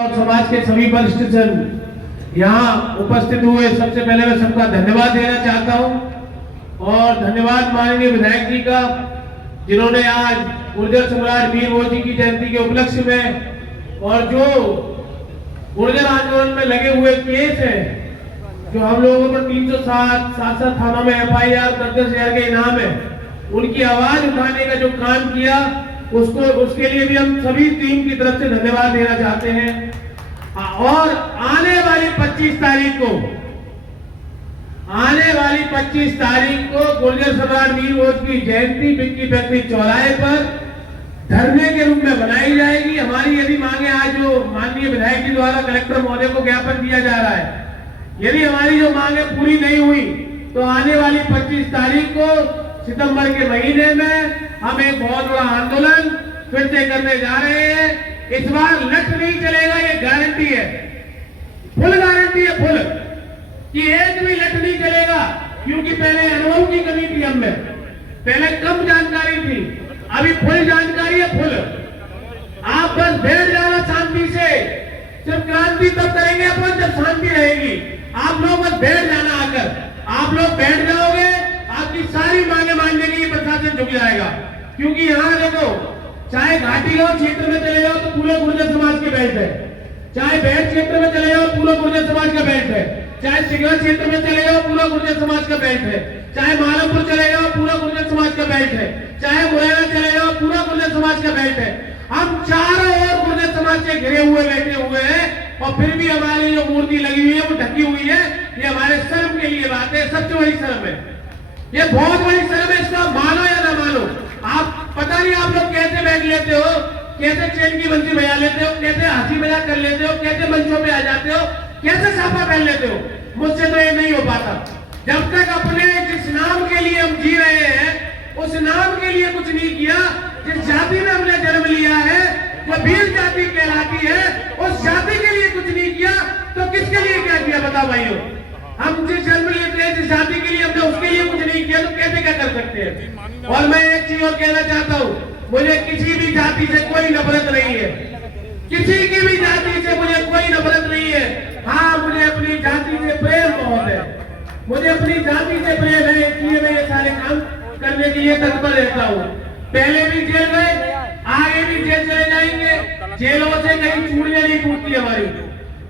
और समाज के सभी वरिष्ठ जन यहाँ उपस्थित हुए, सबसे पहले मैं सबका धन्यवाद देना चाहता हूँ और धन्यवाद माननीय विधायक जी का, जिन्होंने आज गुर्जर सम्राट वीर मोदी की जयंती के उपलक्ष्य में और जो गुर्जर आंदोलन में लगे हुए केस है, जो हम लोगों पर 307 थानों में FIR 10,000 के इनाम है, उनकी आवाज उठाने का जो काम किया उसके लिए भी हम सभी टीम की तरफ से धन्यवाद देना चाहते हैं। और आने वाली 25 तारीख को गुर्जर सम्राट वीर मोदी की जयंती बिक्की फैक्ट्री चौराहे पर धरने के रूप में बनाई जाएगी। हमारी यदि मांगे, आज जो माननीय विधायक जी द्वारा कलेक्टर महोदय को ज्ञापन दिया जा रहा है, यदि हमारी जो मांगे पूरी नहीं हुई तो आने वाली 25 तारीख को सितंबर के महीने में हम एक बहुत बड़ा आंदोलन फिर से करने जा रहे हैं। इस बार लट नहीं चलेगा, ये गारंटी है, फुल गारंटी है, फुल, कि एक भी लट नहीं चलेगा। क्योंकि पहले अनुभव की कमी थी हम में, पहले कम जानकारी थी, अभी फुल जानकारी है, फुल। आप बस बैठ जाना शांति से, सिर्फ क्रांति तब करेंगे अपन जब शांति रहेगी। आप लोग बस बैठ जाना, आकर आप लोग बैठ जाओगे, आपकी सारी मांगे मानने के लिए प्रशासन झुक जाएगा। क्योंकि यहाँ देखो, चाहे घाटी गांव क्षेत्र में चले जाओ तो पूरे गुर्जर समाज के बेल्ट है, चाहे बेल्ट क्षेत्र में चले जाओ पूरा गुर्जर समाज का बेल्ट है, चाहे सिगरा क्षेत्र में चले जाओ पूरा गुर्जर समाज का बेल्ट है, चाहे मालमपुर चले जाओ पूरा गुर्जर समाज का बेल्ट है, चाहे मुरैना चले जाओ पूरा गुर्जर समाज का बेल्ट है। हम चारों ओर गुर्जर समाज से घिरे हुए बैठे हुए हैं और फिर भी हमारी जो मूर्ति लगी हुई है वो ढकी हुई है। ये हमारे शर्म के लिए बात है, सबसे बड़ी शर्म है, ये बहुत बड़ी शर्म है। इसको मानो या ना मानो, आप पता नहीं आप लोग कैसे बैठ लेते हो, कैसे चैन की बंसी बजा लेते हो, कैसे हंसी मजाक कर लेते हो, कैसे मंचों पे आ जाते हो, कैसे छापा पहन लेते हो। मुझसे तो ये नहीं हो पाता। जब तक अपने जिस नाम के लिए हम जी रहे हैं उस नाम के लिए कुछ नहीं किया, जिस जाति में हमने जन्म लिया है, जो वीर जाति कहलाती है, उस जाति के लिए कुछ नहीं किया तो किसके लिए क्या किया बताओ भाइयों। हम जिस जन्म लेते हैं, जिस जाति के लिए, हमने उसके लिए कुछ नहीं किया तो कैसे क्या कर सकते हैं। और मैं एक चीज और कहना चाहता हूँ, मुझे किसी भी जाति से कोई नफरत नहीं है, किसी की भी जाति से मुझे कोई नफरत नहीं है। हाँ, मुझे अपनी जाति से प्रेम बहुत है, मुझे अपनी जाति से प्रेम है, इसलिए मैं ये सारे काम करने के लिए तत्पर रहता हूँ। पहले भी जेल गए, आगे भी जेल चले जाएंगे, जेलों से कहीं चूड़ियां नहीं टूटती हमारी,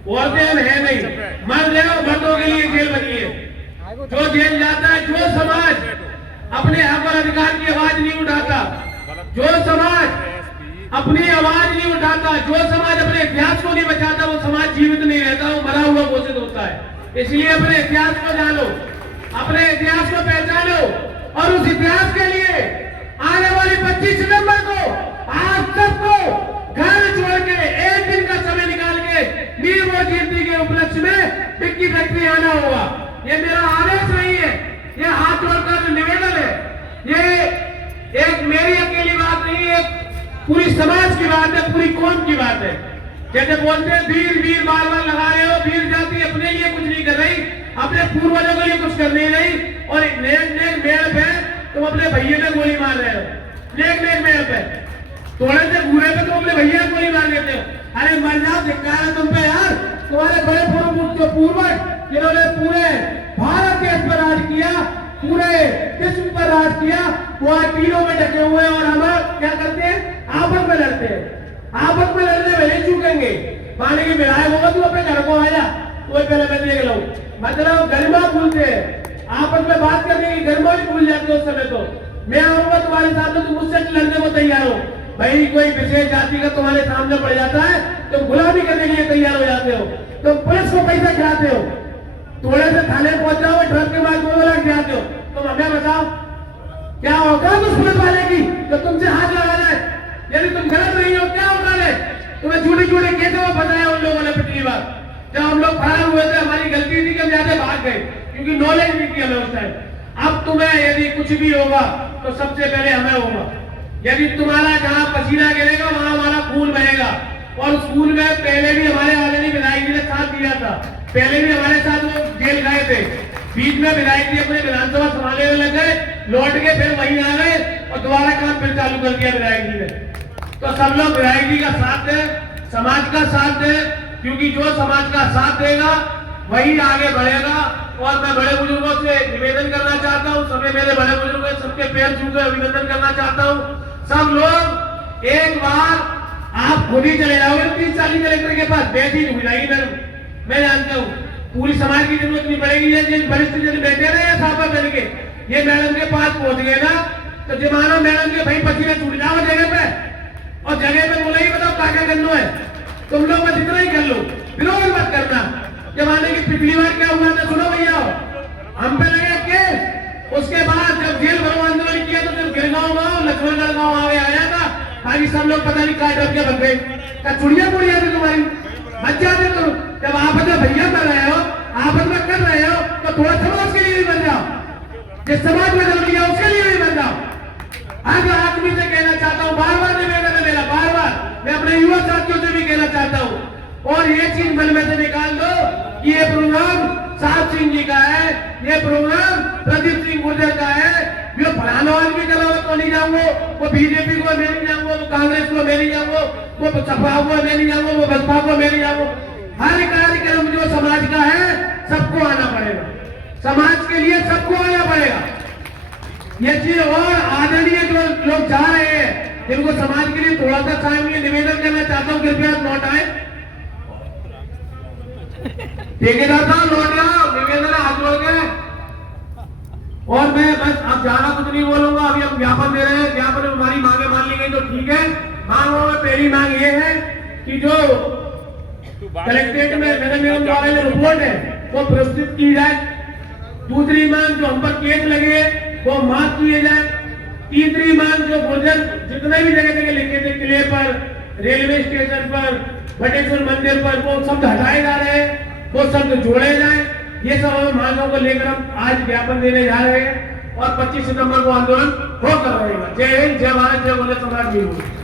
औरतें हम है नहीं, मर्द है और मर्दों के लिए जेल बनी है। जो जेल जाता है, जो समाज अपने हक और अधिकार की आवाज नहीं उठाता, जो समाज अपनी आवाज नहीं उठाता, जो समाज अपने इतिहास को नहीं बचाता, वो समाज जीवित नहीं रहता, वो मरा हुआ घोषित होता है। इसलिए अपने इतिहास को जानो, अपने इतिहास को पहचानो और उस इतिहास के लिए आने वाली 25 सितंबर को आप सबको घर छोड़ के एक दिन का समय निकाल के वीर मोदी जयंती के उपलक्ष्य में बिक्की फैक्ट्री आना होगा। ये मेरा आदेश नहीं है, ये हाथ जोड़कर निवेदन है, ये एक मेरी अकेली बात नहीं है, पूरी समाज की बात है, पूरी कौम की बात है। जैसे बोलते हैं वीर वीर बार बार लगा रहे हो, वीर जाति अपने लिए कुछ नहीं कर रही, अपने पूर्वजों के लिए कुछ कर नहीं रही, और नेक नेक मेड़ पे तुम अपने भैया पे गोली मार रहे हो, नेक नेक मेड़ पे, थोड़े से घूरे पे तुम अपने भैया को गोली मार देते हो। अरे मर जाओ, धिक्कार है तुम पे यार। तुम्हारे बड़े पूर्वज जिन्होंने पूरे भारत देश पर राज किया, पूरे विश्व पर राज किया, वो आज तीनों में ढके हुए और हम क्या करते हैं, आपस में लड़ते हैं। आपस में लड़ने में नहीं चूकेंगे। पानी की विधायक होगा, तू अपने घर को आया, कोई पहले मैं देख लो, मतलब गरिमा भूलते हैं, आपस में बात करने की गरिमा भी भूल जाते हो। उस समय तो मैं आऊंगा तुम्हारे सामने, तुम मुझसे लड़ने को तैयार हो। भाई कोई विशेष जाति का तुम्हारे सामने पड़ जाता है, तुम गुलामी करने के लिए तैयार हो जाते हो, तुम पुलिस को पैसा खिलाते हो, थोड़े से थाने पहुंच जाओ, ट्रक के बाद 2 लाख खिलाते हो। तुम हमें बताओ क्या होगा उस पुलिस वाले की तो तुमसे हाथ लगा जाए। यदि तुम गलत नहीं हो, क्या होगा रे? तुम्हें झूठे झूठे कैसे वो बताया उन लोगों ने पिछली बार जब हम लोग फरार हुए थे। हमारी गलती थी कि हम ज्यादा भाग गए, क्योंकि नॉलेज नहीं थी हमें उस टाइम। अब तुम्हें यदि कुछ भी होगा तो सबसे पहले हमें होगा। यदि तुम्हारा जहाँ पसीना गिरेगा वहां हमारा खून बहेगा, और उस खून में पहले भी हमारे आदरणीय विधायक जी ने साथ दिया था, पहले भी हमारे साथ वो जेल गए थे, बीच में विधायक जी अपने विधानसभा संभालने लग गए, लौट के फिर वहीं आ गए और दोबारा काम फिर चालू कर दिया विधायक जी ने। तो सब लोग विधायक जी का साथ है, समाज का साथ है, क्योंकि जो समाज का साथ देगा वही आगे बढ़ेगा। और मैं बड़े बुजुर्गों से निवेदन करना चाहता हूँ, सभी मेरे बड़े बुजुर्ग हैं, सबके पैर छूकर अभिनंदन करना चाहता हूँ। सब लोग एक बार आप खुद ही चले जाओगे 30-40 कलेक्टर के पास, बेटी हो जाएगी मैडम, मैं जानता हूँ। पूरी समाज की जरूरत नहीं पड़ेगी। ये जिन वरिष्ठ जन बैठे रहे हैं साफा करके, ये मैडम के पास पहुंच गए ना तो जमाना मैडम के भाई पसीने छूट जाओ जगह पे, और जगह पे बोला ही बताओ क्या करना है, तुम लोग बस इतना ही कर लो, विरोध मत करना। जमाने की पिछली बार क्या हुआ था सुनो भैया, हम पे लगे केस, उसके बाद जब जेल भरो आंदोलन किया तो जब गिरगांव गाँव लक्ष्मणगढ़ गाँव आया था, बाकी सब लोग पता नहीं क्या डर के बन गए, क्या चुड़िया थी तुम्हारी, मत जाने करो। जब आपस में भैया कर रहे हो, आपस में कर रहे हो, तो थोड़ा समाज के लिए भी बन जाओ, जिस समाज में जन्म लिया उसके लिए भी बन जाओ। आज आदमी से कहना चाहता हूँ, बार बार निवेदन है मेरा, बार बार मैं अपने युवा साथियों से भी कहना चाहता हूँ, और ये चीज मन में से निकाल दो कि ये प्रोग्राम साहब सिंह जी का है, ये प्रोग्राम प्रदीप सिंह गुर्जर का है। जो फलाना आदमी कर रहा तो नहीं जाऊंगा, वो बीजेपी को मैं नहीं जाऊंगा, वो कांग्रेस को मैं नहीं जाऊंगा, वो सपा को मैं नहीं जाऊंगा, वो बसपा को मैं नहीं जाऊंगा। हर कार्यक्रम जो समाज का है सबको आना पड़ेगा, समाज के लिए सबको आना पड़ेगा। ये चीज और आदरणीय जो लोग जा रहे हैं जिनको समाज के लिए थोड़ा सा टाइम निवेदन करना चाहता हूँ, कृपया लौट आए, ठेकेदार साहब लौट जाओ, निवेदन हाथ जोड़ के। और मैं बस अब ज्यादा कुछ नहीं बोलूंगा, अभी हम ज्ञापन दे रहे हैं, ज्ञापन में हमारी मांगे मान ली गई तो ठीक है। मांगों में पहली मांग ये है कि जो कलेक्ट्रेट में नगर द्वारा जो रिपोर्ट है वो प्रस्तुत की जाए। दूसरी मांग जो हम पर केस लगे वो माफ किए जाए। तीसरी मांग जो गुर्जर जितने भी जगह जगह लिखे थे, किले पर, रेलवे स्टेशन पर, बटेश्वर मंदिर पर, वो शब्द हटाए जा रहे हैं, वो शब्द जोड़े जाए। ये सब हम मांगों को लेकर हम आज ज्ञापन देने जा रहे हैं और 25 सितंबर को आंदोलन होकर रहेगा। जय हिंद, जय भारत, जय बोले सम्राट जी।